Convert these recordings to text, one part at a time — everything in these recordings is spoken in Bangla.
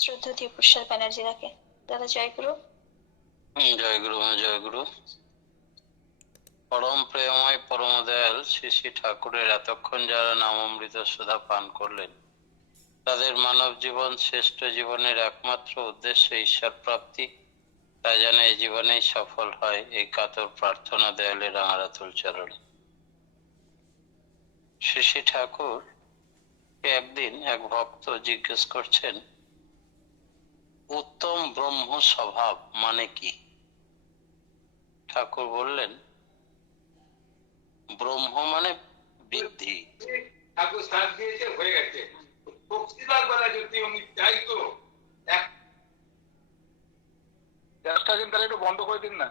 শ্রদ্ধা প্রসাদ ব্যানার্জি তাকে। দাদা জয়গুরু। জয়গুরু মা জয়গুরু। পরম প্রেমময় পরম দয়াল শ্রী শ্রী ঠাকুরের এতক্ষণ যারা নামামৃত সুধা পান করলেন, তাদের মানব জীবন শ্রেষ্ঠ জীবনের একমাত্র উদ্দেশ্য ঈশ্বর প্রাপ্তি, তা যেন এই জীবনেই সফল হয়, এই কাতর প্রার্থনা দয়ালের রাঙারাতুল চরণে। শ্রী শ্রী ঠাকুর একদিন এক ভক্ত জিজ্ঞেস করছেন, উত্তম ব্রহ্ম স্বভাব মানে কি? ঠাকুর বললেন, ব্রহ্ম মানে বৃদ্ধি। ঠাকুর শ্বাস দিয়েছে, হয়ে গেছে। বক্তৃতার বেলা যদি উনি চাইতো, তাহলে একটু বন্ধ করে দিন না।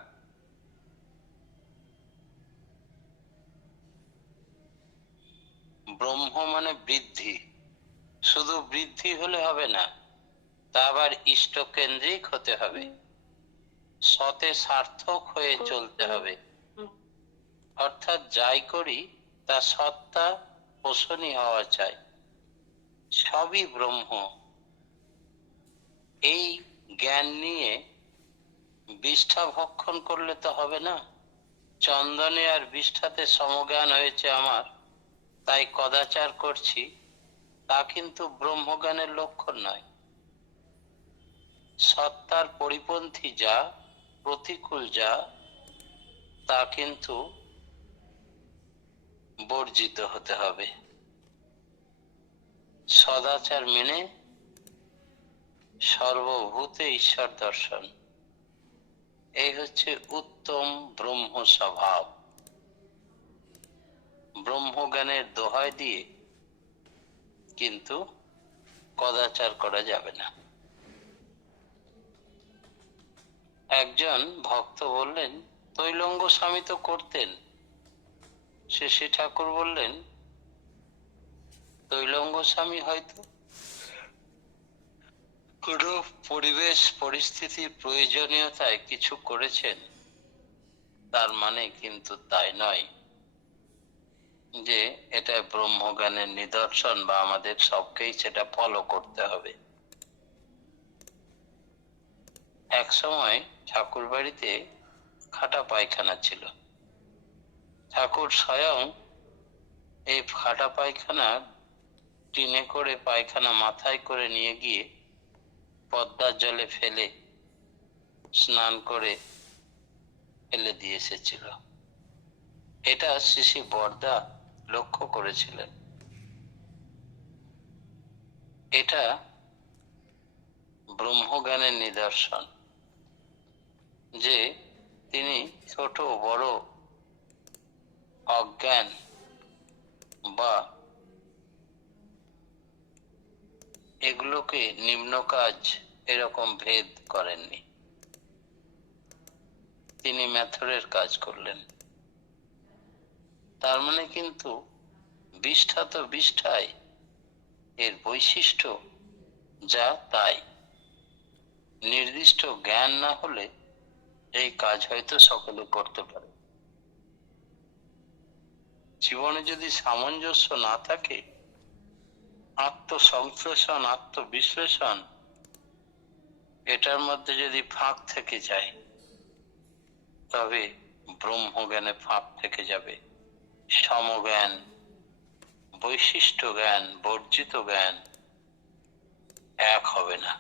ব্রহ্ম মানে বৃদ্ধি, শুধু বৃদ্ধি হলে হবে না, তা আবার ইষ্টকেন্দ্রিক হতে হবে, সতে সার্থক হয়ে চলতে হবে। অর্থাৎ যাই করি তা সত্তা পোষণই হওয়া চাই, সবই ব্রহ্ম। এই জ্ঞান নিয়ে বিষ্ঠা ভক্ষণ করলে তো হবে না। চন্দনে আর বিষ্ঠাতে সমজ্ঞান হয়েছে আমার, তাই কদাচার করছি, তা কিন্তু ব্রহ্মজ্ঞানের লক্ষণ নয়। সত্তার পরিপন্থী যা, প্রতিকূল যা, তা কিন্তু বর্জিত হতে হবে। সদাচার মেনে সর্বভূতে ঈশ্বর দর্শন, এই হচ্ছে উত্তম ব্রহ্ম স্বভাব। ব্রহ্মজ্ঞানের দোহাই দিয়ে কিন্তু কদাচার করা যাবে না। একজন ভক্ত বললেন, তৈলঙ্গ স্বামী তো করতেন। শ্রী ঠাকুর বললেন, তৈলঙ্গ স্বামী হয়তো কোনো পরিবেশ পরিস্থিতির প্রয়োজনীয়তায় কিছু করেছেন, তার মানে কিন্তু তাই নয় যে এটা ব্রহ্মজ্ঞানের নিদর্শন বা আমাদের সবকেই সেটা ফলো করতে হবে। এক সময় ঠাকুর বাড়িতে খাটা পায়খানা ছিল। ঠাকুর স্বয়ং এই খাটা পায়খানা টিনে করে পায়খানা মাথায় করে নিয়ে গিয়ে পদ্মার জলে ফেলে স্নান করে ফেলে দিয়ে এসেছিল। এটা শ্রী শ্রী বরদা লক্ষ্য করেছিলেন। এটা ব্রহ্মজ্ঞানের নিদর্শন যে তিনি ছোট বড় অজ্ঞান বা এগুলোকে নিম্ন কাজ এরকম ভেদ করেননি, তিনি মেথরের কাজ করলেন। তার মানে কিন্তু বিষ্ঠা তো বিষ্ঠাই, এর বৈশিষ্ট্য যা তাই। নির্দিষ্ট জ্ঞান না হলে এই কাজ হয়তো সকলে করতে পারে। জীবনে যদি সামঞ্জস্য না থাকে, আত্মসংশ্লেষণ আত্মবিশ্লেষণ এটার মধ্যে যদি ফাঁক থেকে যায়, তবে ব্রহ্মজ্ঞানে ফাঁক থেকে যাবে। সমজ্ঞান, বৈশিষ্ট্য জ্ঞান, বর্জিত জ্ঞান এক হবে না।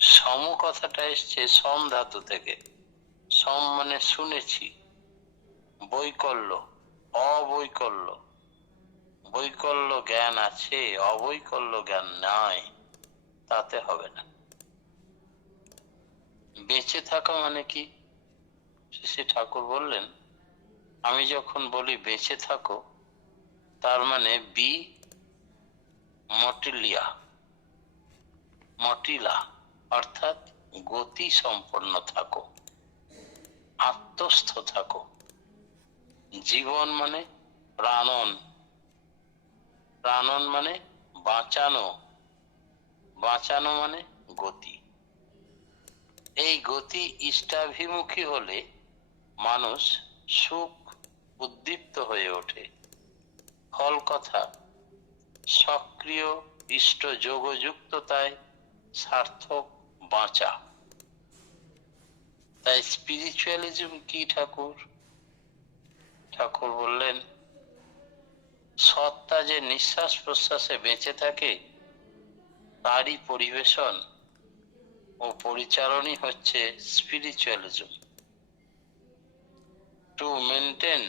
সম কথাটা এসছে সম ধাতু থেকে। সম মানে শুনেছি, বৈকল্য, অবৈকল্য। বৈকল্য জ্ঞান আছে, অবৈকল্য জ্ঞান নাই, তাতে হবে না। বেঁচে থাকা মানে কি? শ্রী ঠাকুর বললেন, আমি যখন বলি বেঁচে থাকো, তার মানে বি মটিলিয়া, মটিলা অর্থাৎ গতি সম্পন্ন থাকো, আত্মস্থ থাকো। জীবন মানে প্রাণন, প্রাণন মানে বাঁচানো, বাঁচানো মানে গতি। এই গতি ইষ্টাভিমুখী হলে মানুষ সুখ উদ্দীপ্ত হয়ে ওঠে। ফল কথা, সক্রিয় ইষ্ট যোগযুক্ততায় সার্থক বাঁচা। তাই স্পিরিচুয়ালিজম কি ঠাকুর? ঠাকুর বললেন, সত্তা যে নিঃশ্বাস প্রশ্বাসে বেঁচে থাকে তারই পরিবেশন ও পরিচালনই হচ্ছে spiritualism. To maintain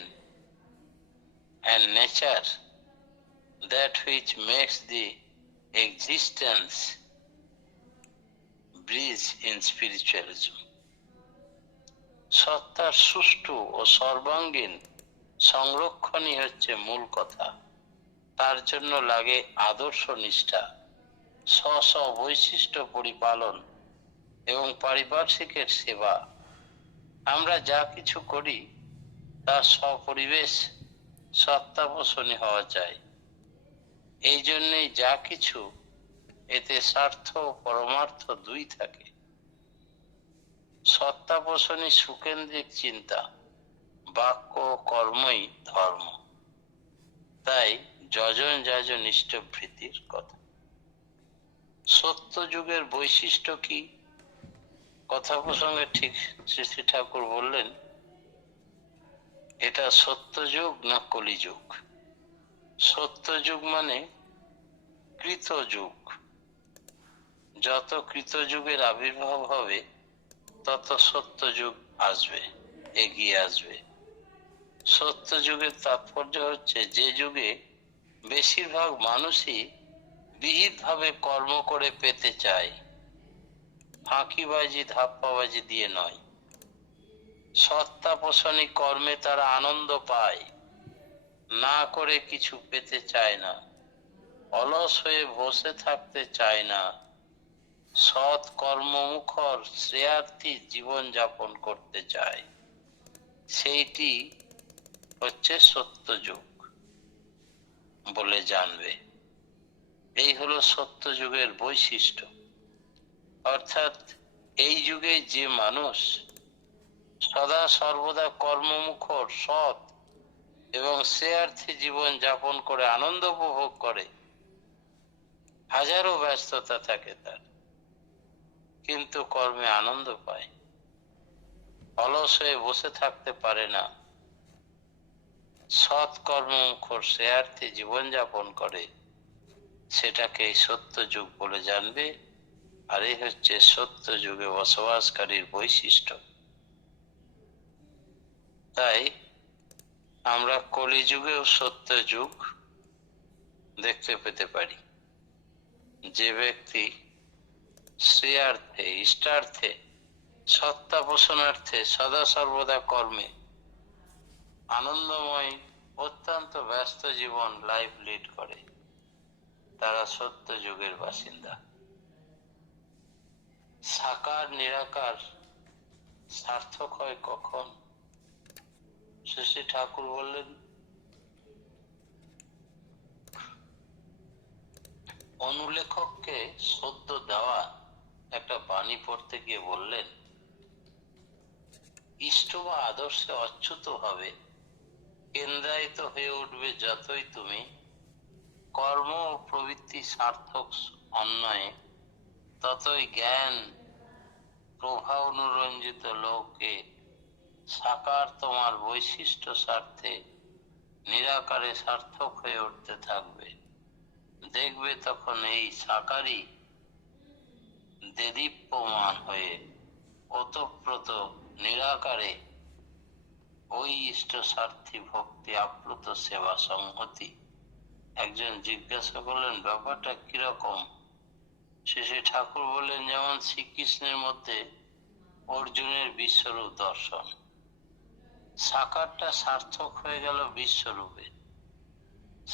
and nature that which makes the existence breathe in spiritualism. সত্তার সুষ্ঠু ও সর্বাঙ্গীন সংরক্ষণই হচ্ছে মূল কথা। তার জন্য লাগে আদর্শ নিষ্ঠা, স্ব স্ব বৈশিষ্ট্য পরিপালন এবং পারিপার্শ্বিকের সেবা। আমরা যা কিছু করি তা স্বপরিবেশ সত্তাপোষণী হওয়া চাই। এই জন্যই যা কিছু এতে স্বার্থ ও পরমার্থ দুই থাকে। সত্তাপোষণী সুকেন্দ্রিক চিন্তা, বাক্য ও কর্মই ধর্ম। তাই যজন যাজন ইষ্টভৃতির কথা। সত্য যুগের বৈশিষ্ট্য কি? কথা প্রসঙ্গে ঠিক শ্রী শ্রী ঠাকুর বললেন, এটা সত্য যুগ না কলিযুগ? সত্য যুগ মানে কৃত যুগ। যত কৃত যুগের আবির্ভাব হবে তত সত্য যুগ আসবে, এগিয়ে আসবে। সত্য যুগের তাৎপর্য হচ্ছে যে যুগে বেশিরভাগ মানুষই বিহিতভাবে কর্ম করে পেতে চায়, ফাঁকিবাজি ধাপ্পাবাজি দিয়ে নয়। সত্তাপোষণী কর্মে তারা আনন্দ পায়, না করে কিছু পেতে চায় না, অলস হয়ে বসে থাকতে চায় না, সৎ কর্মমুখর শ্রেয়ার্থী জীবন যাপন করতে চায়। সেইটি হচ্ছে সত্য যুগ বলে জানবে। এই হলো সত্য যুগের বৈশিষ্ট্য। অর্থাৎ এই যুগে যে মানুষ সদা সর্বদা কর্মমুখর, সৎ এবং শ্রেয়ার্থী জীবন যাপন করে আনন্দ উপভোগ করে, হাজারো ব্যস্ততা থাকে তার, কিন্তু কর্মে আনন্দ পায়, অলস হয়ে বসে থাকতে পারে না, সৎ কর্মমুখর শ্রেয়ার্থী জীবন যাপন করে, সেটাকে সত্য যুগ বলে জানবে। আর এই হচ্ছে সত্য যুগে বসবাসকারীর বৈশিষ্ট্য। তাই আমরা কলিযুগেও সত্য যুগ দেখতে পেতে পারি। যে ব্যক্তি শ্রেয়ার্থে, ইষ্টার্থে, সত্তা পোষণার্থে সদা সর্বদা কর্মে আনন্দময় অত্যন্ত ব্যস্ত জীবন লাইফ লিড করে, তারা সত্য যুগের বাসিন্দা। সাকার নিরাকার সার্থক হয় কখন? শ্রী শ্রী ঠাকুর বললেন, অনুলেখককে সদ্য দেওয়া একটা বাণী পড়তে গিয়ে বললেন, ইষ্ট বা আদর্শে অচ্যুত হবে, কেন্দ্রায়িত হয়ে উঠবে যতই তুমি কর্ম ও প্রবৃত্তি সার্থক অন্যয়ে, ততই জ্ঞান প্রভা অনুরঞ্জিত লোকে সাকার তোমার বৈশিষ্ট্য স্বার্থে নিরাকারে সার্থক হয়ে উঠতে থাকবে। দেখবে তখন এই সাকারই দেদীপ্যমান হয়ে ওতপ্রোত নিরাকারে ওই ইষ্ট স্বার্থী ভক্তি আপ্লুত সেবা সংহতি। একজন জিজ্ঞাসা করলেন, ব্যাপারটা কিরকম? শ্রী ঠাকুর বললেন, যেমন শ্রীকৃষ্ণের মধ্যে অর্জুনের বিশ্বরূপ দর্শন, সাকারটা সার্থক হয়ে গেল বিশ্বরূপে।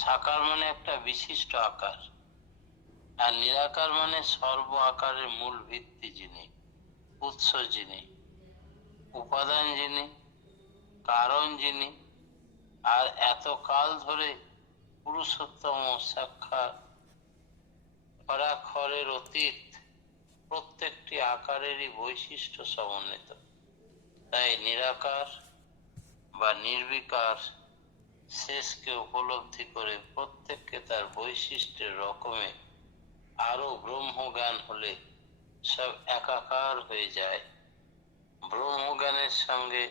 সাকার মানে একটা বিশিষ্ট আকার, আর নিরাকার মানে সর্ব আকারের মূল ভিত্তি যিনি, উৎস যিনি, উপাদান যিনি, কারণ যিনি, আর এত কাল ধরে পুরুষোত্তম সাক্ষাৎ পরাক্ষরের অতীত প্রত্যেকটি আকারেরই বৈশিষ্ট্য সমন্বিত। তাই নিরাকার বা নির্বিকার শেষকে উপলব্ধি করে প্রত্যেককে তার বৈশিষ্ট্যের রকমে আরো ব্রহ্মজ্ঞান হলে সব একাকার হয়ে যায়। ব্রহ্মজ্ঞানের সঙ্গে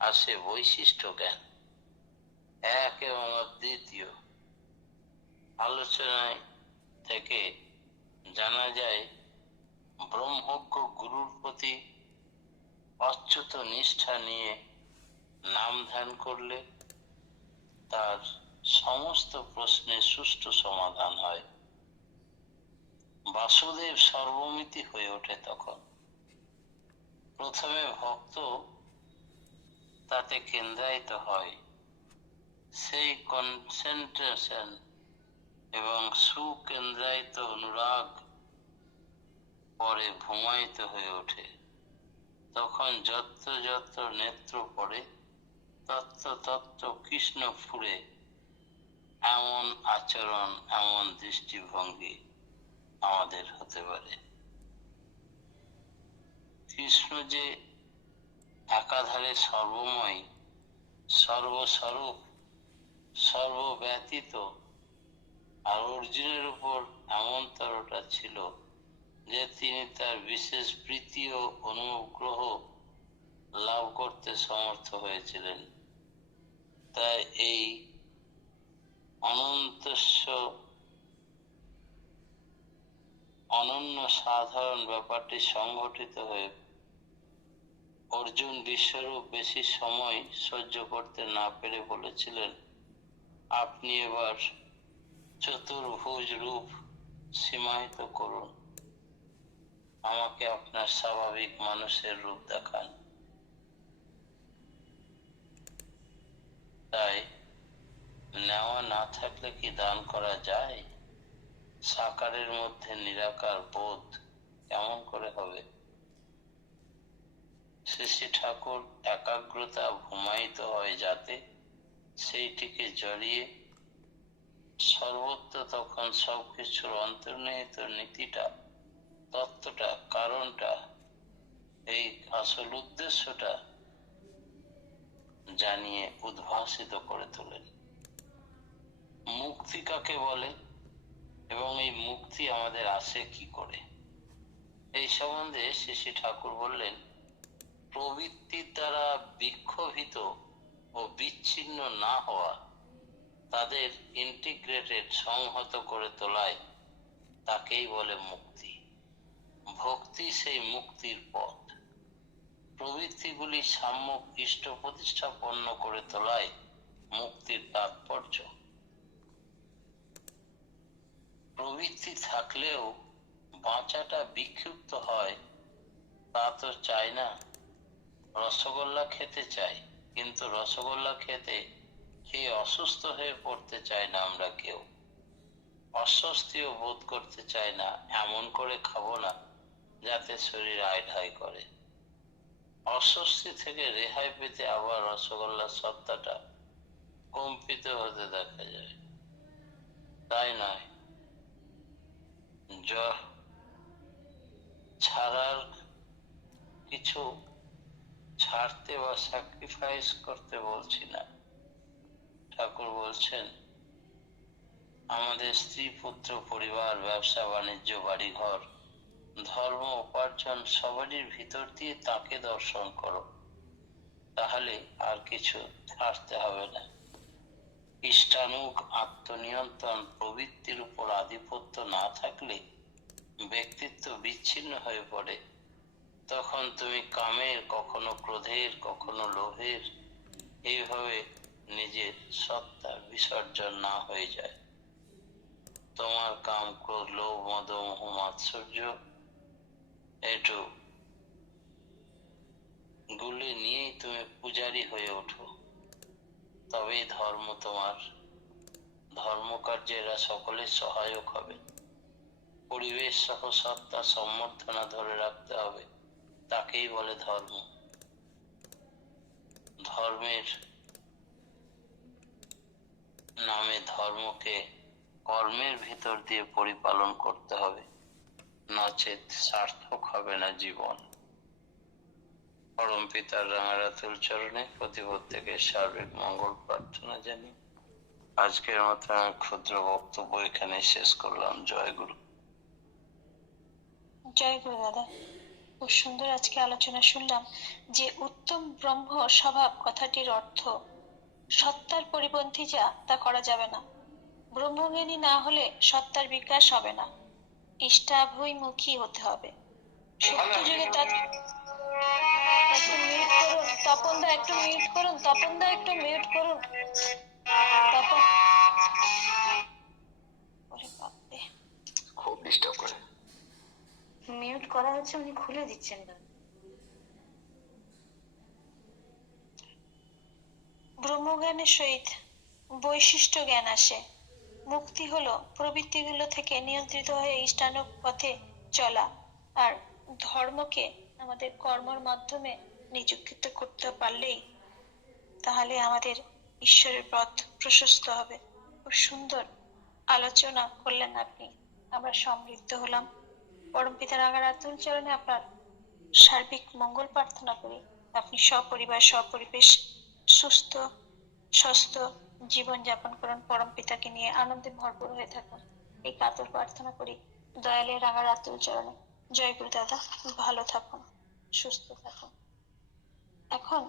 আসে বৈশিষ্ট্য জ্ঞান, এক এবং অদ্বিতীয়। আলোচনায় থেকে জানা যায় ব্রহ্মজ্ঞ গুরুর প্রতি অচ্যুত নিষ্ঠা নিয়ে নাম ধ্যান করলে তার সমস্ত প্রশ্নের সুষ্ঠু সমাধান হয়। বাসুদেব সর্বমিতি হয়ে ওঠে তখন। প্রথমে ভক্ত তাতে কেন্দ্রায়িত হয়, সেই কনসেন্ট্রেশন এবং সুকেন্দ্রায়িত অনুরাগ পরে ভূমায়িত হয়ে ওঠে। তখন যত্র যত্র নেত্র পড়ে তত্র তত্র কৃষ্ণ ফুরে, এমন আচরণ, এমন দৃষ্টিভঙ্গি আমাদের হতে পারে। কৃষ্ণ যে একাধারে সর্বময়, সর্বস্বরূপ, সর্বব্যতীত, আর অর্জুনের উপর এমনতরটা ছিল যে তিনি তার বিশেষ প্রীতি ও অনুগ্রহ লাভ করতে সমর্থ হয়েছিলেন। তাই এই অনন্য সাধারণ ব্যাপারটি সংঘটিত হয়ে অর্জুন বিশ্বরূপ বেশি সময় সহ্য করতে না পেরে বলেছিলেন, আপনি এবার চতুর্ভুজ রূপ সীমাহিত করুন, আমাকে আপনার স্বাভাবিক মানুষের রূপ দেখান। তাই নেওয়া না থাকলে কি দান করা যায়? সাকারের মধ্যে নিরাকার বোধ কেমন করে হবে? শ্রী ঠাকুর একাগ্রতা ভূমায়িত হয় যাতে সেইটিকে জড়িয়ে সর্বত্র তখন সবকিছুর অন্তর্নিহিত নীতিটা, তত্ত্বটা, কারণটা, এই আসল উদ্দেশ্যটা জানিয়ে উদ্ভাসিত করে তোলেন। মুক্তি কাকে বলে এবং এই মুক্তি আমাদের আসে কি করে, এই সম্বন্ধে শ্রী ঠাকুর বললেন, প্রবৃত্তির দ্বারা বিক্ষোভিত ও বিচ্ছিন্ন না হওয়া, তাদের ইন্টিগ্রেটেড, সংহত করে তোলায় তাকেই বলে মুক্তি। ভক্তি সেই মুক্তির পথ। প্রবৃত্তিগুলি সাম্যক ইষ্ট প্রতিষ্ঠাপন্ন করে তোলায় মুক্তির তাৎপর্য। প্রবৃত্তি থাকলেও বাঁচাটা বিক্ষিপ্ত হয়, তা তো চাই না। রসগোল্লা খেতে চাই, কিন্তু রসগোল্লা খেতে খেয়ে অসুস্থ হয়ে পড়তে চাই না আমরা কেউ। অস্বস্তিও বোধ করতে চাই না, এমন করে খাবো না যাতে শরীর আইঢাই করে। অস্বস্তি থেকে রেহাই পেতে আবার রসগোল্লার সত্তাটা কম্পিত হতে দেখা যায়। তাই নয়, ছাড়ার কিছু ছাড়তে বা স্যাক্রিফাইস করতে বলছি না। ঠাকুর বলছেন, আমাদের স্ত্রী, পুত্র, পরিবার, ব্যবসা বাণিজ্য, বাড়িঘর, ধর্ম, উপার্জন, সবারই ভিতর দিয়ে তাকে দর্শন করো, তাহলে আর কিছু ছাড়তে হবে না। ইষ্টানুগ আত্মনিয়ন্ত্রণ প্রবৃত্তির উপর আধিপত্য না থাকলে ব্যক্তিত্ব বিচ্ছিন্ন হয়ে পড়ে। তখন তুমি কামের, কখনো ক্রোধের, কখনো লোভের, এইভাবে নিজের সত্তার বিসর্জন না হয়ে যায়। তোমার কাম, ক্রোধ, লোভ, মদ, মোহ, মাৎসর্য একটু গুলি নিয়েই তুমি পূজারী হয়ে ওঠো, তবেই ধর্ম তোমার, ধর্মকার্যে এরা সকলে সহায়ক হবে। পরিবেশ সহ সত্তা সম্বর্ধনা ধরে রাখতে হবে, তাকেই বলে ধর্ম। ধর্মের নামে ধর্মকে কর্মের ভিতর দিয়ে পরিপালন করতে হবে, নচেত সার্থক হবে না জীবন। পরম পিতার রাঙারাতুল চরণে প্রতিপ্রত্যেকের সার্বিক মঙ্গল প্রার্থনা জানি আজকের মতো আমি ক্ষুদ্র বক্তব্য এখানে শেষ করলাম। জয় গুরু। জয় গুরু দাদা। খুব সুন্দর আজকে আলোচনা শুনলাম যে উত্তম ব্রহ্ম স্বভাব কথাটির অর্থ সত্তার পরিপন্থী যা তা করা যাবে না। ব্রহ্মজ্ঞানী না হলে সত্তার বিকাশ হবে না, ইষ্টাভিমুখী হতে হবে। সত্য যুগে তার একটু মিউট করুন তপন দা, একটু মিউট করুন তপন দা, একটু মিউট করুন তপন। ওরে বাপরে, খুব ডিস্টার্ব করে। মিউট করা হচ্ছে, উনি খুলে দিচ্ছেন না। ব্রহ্মজ্ঞানের সহিত বৈশিষ্ট্য জ্ঞান আসে। মুক্তি হলো প্রবৃত্তিগুলো থেকে নিয়ন্ত্রিত হয়ে ইষ্টানুগ পথে চলা, আর ধর্মকে আমাদের কর্মের মাধ্যমে নিযুক্ত করতে পারলেই তাহলে আমাদের ঈশ্বরের পথ প্রশস্ত হবে। খুব সুন্দর আলোচনা করলেন আপনি, আমরা সমৃদ্ধ হলাম। পরমপিতার আগার আতুল চরণে আপনার সার্বিক মঙ্গল প্রার্থনা করি। আপনি সপরিবার সপরিবেশ সুস্থ স্বাস্থ্য জীবন যাপন করুন, পরম পিতাকে নিয়ে আনন্দে ভরপুর হয়ে থাকুন, এই কাতর প্রার্থনা করি দয়ালের রাঙা আতুল চরণে। জয় গুরু দাদা, ভালো থাকুন, সুস্থ থাকুন। এখন